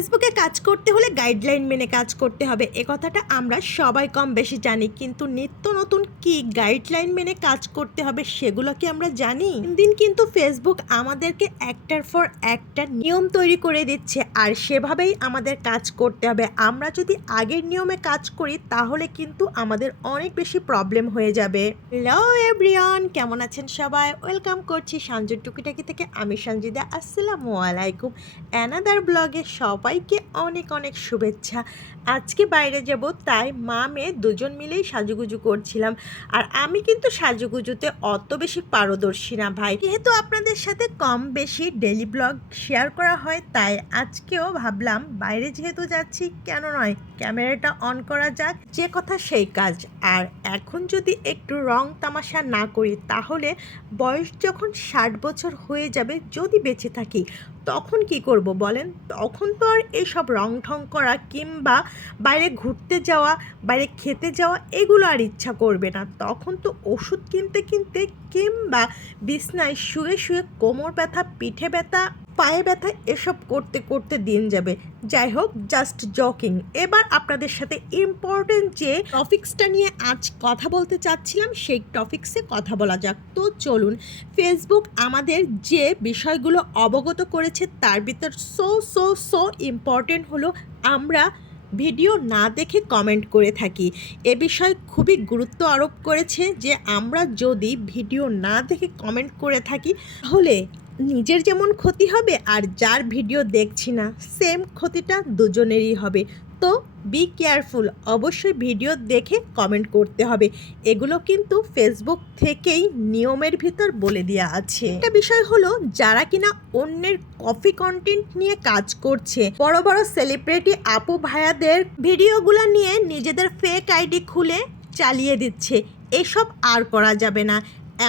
ফেসবুকে কাজ করতে হলে গাইডলাইন মেনে কাজ করতে হবে। এ কথাটা আমরা সবাই কম বেশি জানি, কিন্তু নিত্য নতুন কি গাইডলাইন মেনে কাজ করতে হবে সেগুলো কি আমরা জানি? দিন কিন্তু ফেসবুক আমাদেরকে একটার পর একটা নিয়ম তৈরি করে দিচ্ছে, আর সেভাবেই আমাদের কাজ করতে হবে। আমরা যদি আগের নিয়মে কাজ করি, তাহলে কিন্তু আমাদের অনেক বেশি প্রবলেম হয়ে যাবে। হ্যালো এভরিওয়ান কেমন আছেন সবাই? ওয়েলকাম করছি সঞ্জুর টুকিটাকি থেকে, আমি সঞ্জিদা আসসালামু আলাইকুম। অ্যানাদার ব্লগে সবাইকে অনেক অনেক শুভেচ্ছা। আজকে বাইরে যাব, তাই মা, মেয়ে দুজন মিলেই সাজুগুজু করছিলাম। আর আমি কিন্তু সাজুগুজুতে অত বেশি পারদর্শী না ভাই। যেহেতু আপনাদের সাথে কম বেশি ডেলি ব্লগ শেয়ার করা হয়, তাই আজকেও ভাবলাম বাইরে যেহেতু যাচ্ছি, কেন নয়? ক্যামেরাটা অন করা যাক। যে কথা সেই কাজ। আর এখন যদি একটু রং তামাশা না করি, তাহলে বয়স যখন ষাট বছর হয়ে যাবে, যদি বেঁচে থাকি, তখন কি করব বলেন? তখন তো আর এইসব রং ঠং করা কিংবা বাইরে ঘুরতে যাওয়া, বাইরে খেতে যাওয়া, এগুলো আর ইচ্ছা করবে না। তখন তো ওষুধ কিনতে কিনতে কিংবা বিছনায় শুয়ে শুয়ে কোমর ব্যথা, পিঠে ব্যথা পায়ে ব্যথা এসব করতে করতে দিন যাবে। যাই হোক জাস্ট জকিং এবার আপনাদের সাথে ইম্পর্টেন্ট যে টপিক্সটা নিয়ে আজ কথা বলতে চাচ্ছিলাম, সেই টপিক্সে কথা বলা যাক। তো চলুন ফেসবুক আমাদের যে বিষয়গুলো অবগত করেছে, তার ভিতর সো সো সো ইম্পর্টেন্ট হলো আমরা ভিডিও না দেখে কমেন্ট করে থাকি। এ বিষয়ে খুবই গুরুত্ব আরোপ করেছে যে আমরা যদি ভিডিও না দেখে কমেন্ট করে থাকি, তাহলে নিজের যেমন ক্ষতি হবে আর যার ভিডিও দেখছি না সেম ক্ষতিটা দুজনেরই হবে। তো বি কেয়ারফুল অবশ্যই ভিডিও দেখে কমেন্ট করতে হবে। এগুলো কিন্তু ফেসবুক থেকেই নিয়মের ভিতর বলে দেওয়া আছে। একটা বিষয় হলো, যারা কিনা অন্যের কফি কন্টেন্ট নিয়ে কাজ করছে, বড় বড় সেলিব্রিটি আপু ভাইয়াদের ভিডিওগুলো নিয়ে নিজেদের ফেক আইডি খুলে চালিয়ে দিচ্ছে। এসব আর করা যাবে না।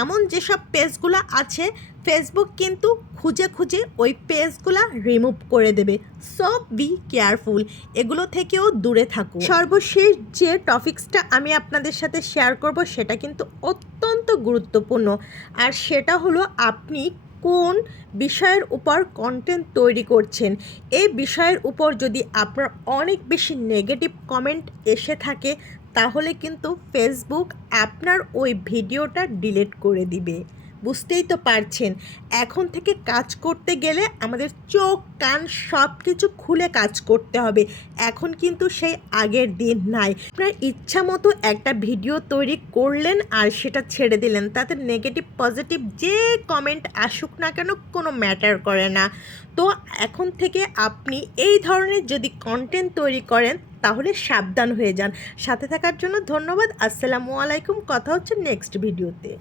এমন যেসব পেজগুলো আছে ফেসবুক কিন্তু খুঁজে খুঁজে ওই পেজগুলো রিমুভ করে দেবে। সো বি কেয়ারফুল এগুলো থেকেও দূরে থাকুন সর্বশেষ যে টপিক্সটা আমি আপনাদের সাথে শেয়ার করব, সেটা কিন্তু অত্যন্ত গুরুত্বপূর্ণ। আর সেটা হলো আপনি কোন বিষয়ের উপর কন্টেন্ট তৈরি করছেন? এই বিষয়ের উপর যদি আপনার অনেক বেশি নেগেটিভ কমেন্ট এসে থাকে, তাহলে কিন্তু ফেসবুক আপনার ওই ভিডিওটা ডিলিট করে দিবে। বুঝতেই তো পারছেন। এখন থেকে কাজ করতে গেলে আমাদের চোখ, কান সব কিছু খুলে কাজ করতে হবে। এখন কিন্তু সেই আগের দিন নাই। আপনার ইচ্ছা মতো একটা ভিডিও তৈরি করলেন আর সেটা ছেড়ে দিলেন। তাতে নেগেটিভ পজিটিভ যে কমেন্ট আসুক না কেন কোনো ম্যাটার করে না। তো এখন থেকে আপনি এই ধরনের যদি কন্টেন্ট তৈরি করেন, তাহলে সাবধান হয়ে যান। সাথে থাকার জন্য ধন্যবাদ। আসসালামু আলাইকুম। কথা হচ্ছে নেক্সট ভিডিওতে